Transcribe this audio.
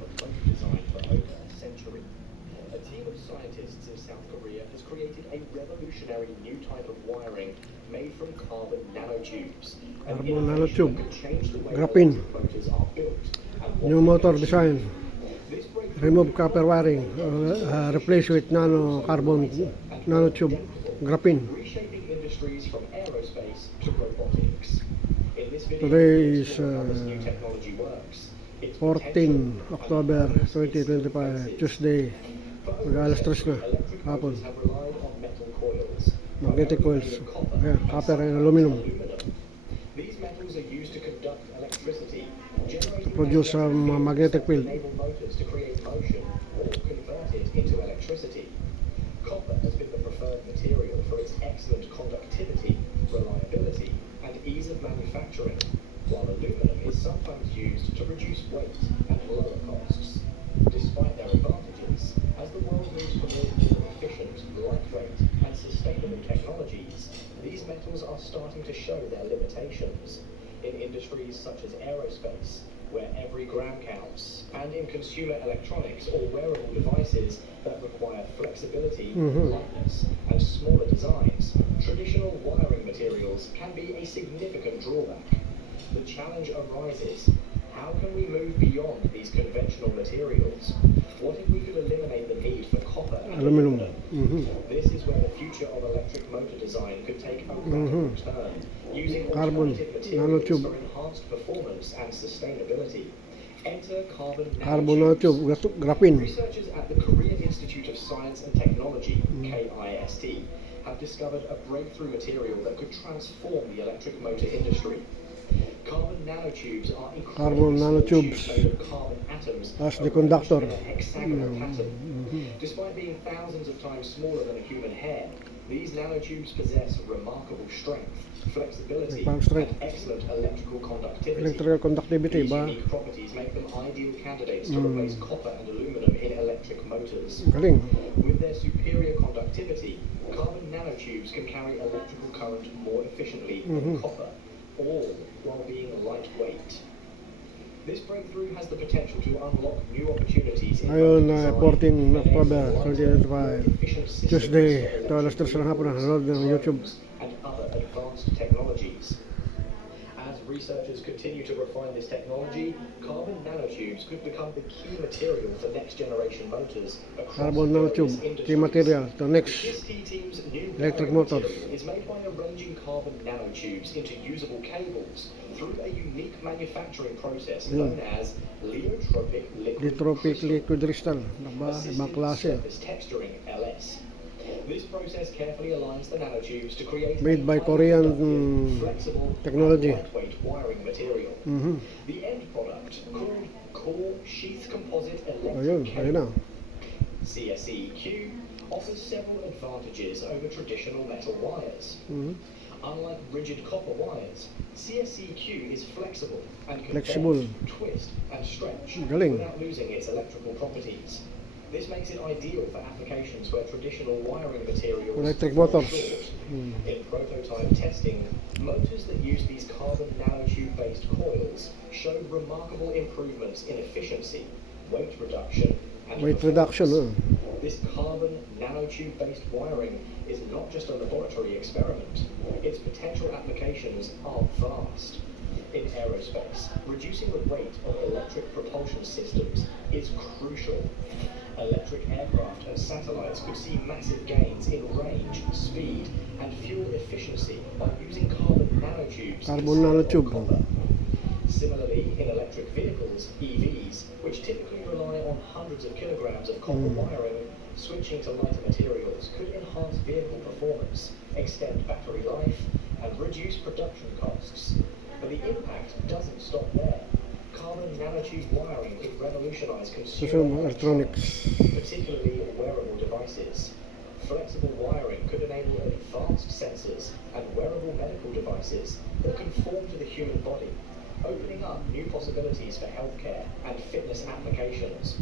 motor design for over a century. A team of scientists in South Korea has created a revolutionary new type of wiring made from carbon nanotubes. Carbon nanotube, Could change the way graphene, electric motors are built and what new they motor can design, achieve. This breakthrough remove copper wiring, replace with carbon nanotube, graphene. reshaping industries from aerospace to robotics. In this video, Today we'll is explore how this new technology works. Its 14 potential, October and its 2025, consequences. Tuesday. For over Mag-alas a 3 na, century, electric hapon. motors have relied on metal coils, Magnetic primarily coils, made of copper, yeah, and copper and sometimes aluminum. These metals are used to conduct electricity, generating Produce magnetic field. enable motors to create motion or convert it into electricity. Copper has been the preferred material for its excellent conductivity, reliability, and ease of manufacturing, while aluminum is sometimes used to reduce weight and lower costs. Despite their advantages, as the world moves toward more efficient, lightweight, and sustainable technologies, these metals are starting to show their limitations. In industries such as aerospace, where every gram counts, and in consumer electronics or wearable devices that require flexibility, lightness, and smaller designs, traditional wiring materials can be a significant drawback. The challenge arises: how can we move beyond these conventional materials? What if we could eliminate the need for copper and Aluminum. This is where the future of electric motor design could take a radical turn, using Carbon alternative materials nanotube. for enhanced performance and sustainability. Enter carbon Carbon nanotubes. nanotube, graphene. Researchers at the Korean Institute of Science and Technology, KIST, have discovered a breakthrough material that could transform the electric motor industry. Carbon nanotubes are Carbon incredibly small nanotubes. tubes made of carbon atoms As the arranged conductor. in a hexagonal pattern. Despite being thousands of times smaller than a human hair, these nanotubes possess remarkable strength, flexibility, May strength. and excellent electrical conductivity. Electrical conductivity These ba? unique properties make them ideal candidates to replace copper and aluminum in electric motors. Galing. With their superior conductivity, carbon nanotubes can carry electrical current more efficiently than copper, all while being lightweight. This breakthrough has the potential to unlock new opportunities in Ngayon, motor design, 14 October enabling lighter, 2025, more efficient systems Tuesday, for ito alas 3 ng hapon na nanood ng YouTube. and other advanced technologies. As researchers continue to refine this technology, carbon nanotubes could become the key material for next-generation motors across Carbon nanotube, various key industries. material, the next KIST team's new electric wiring motors. material is made by arranging carbon nanotubes into usable cables through a unique manufacturing process known as Leotropic liquid Litropic crystal. liquid crystal. Ba? Ibang klase. Surface texturing (LS). This process carefully aligns the nanotubes to create Made a by highly Korean, conductive, flexible, technology. and lightweight wiring material. The end product, called Core Sheath Composite Ayun, Electric ayun na. Cable, CSEQ, offers several advantages over traditional metal wires. Unlike rigid copper wires, CSEQ is flexible and can Flexible. bend, twist, and stretch Galing. without losing its electrical properties. This makes it ideal for applications where traditional wiring materials Electric fall motors. short. In prototype testing, motors that use these carbon nanotube-based coils showed remarkable improvements in efficiency, weight reduction, and Weight performance. reduction. This carbon nanotube-based wiring is not just a laboratory experiment. Its potential applications are vast. In aerospace, reducing the weight of electric propulsion systems is crucial. Electric aircraft and satellites could see massive gains in range, speed, and fuel efficiency by using carbon nanotubes Carbon instead of nanotube. copper. Similarly, in electric vehicles, EVs, which typically rely on hundreds of kilograms of copper wiring, switching to lighter materials could enhance vehicle performance, extend battery life, and reduce production costs. But the impact doesn't stop there. Carbon nanotube wiring could revolutionize consumer Consumer electronics. particularly wearable devices. Flexible wiring could enable advanced sensors and wearable medical devices that conform to the human body, opening up new possibilities for healthcare and fitness applications.